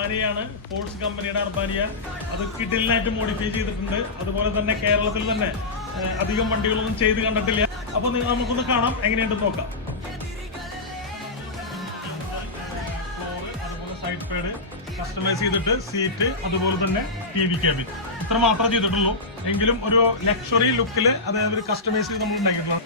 അർബാനിയാണ് force കമ്പനിയുടെ Urbania. അത് കിഡിലിനായിട്ട് modify ചെയ്തിട്ടുണ്ട്. അതുപോലെ തന്നെ കേരളത്തിൽ തന്നെ അധികം വണ്ടികളൊന്നും ചെയ്ത് കണ്ടിട്ടില്ല. അപ്പൊ നമുക്കൊന്ന് കാണാം എങ്ങനെയുണ്ട് നോക്കാം. അതുപോലെ സൈഡ് പേഡ് കസ്റ്റമൈസ് ചെയ്തിട്ട് സീറ്റ് അതുപോലെ തന്നെ ടി വി ക്യാബിൻ ഇത്ര മാത്രമേ ചെയ്തിട്ടുള്ളൂ. എങ്കിലും ഒരു ലക്ഷറി ലുക്കിൽ അതായത് ഒരു കസ്റ്റമൈസ് ചെയ്ത് നമ്മൾ ഉണ്ടാക്കിയിട്ടുള്ളത്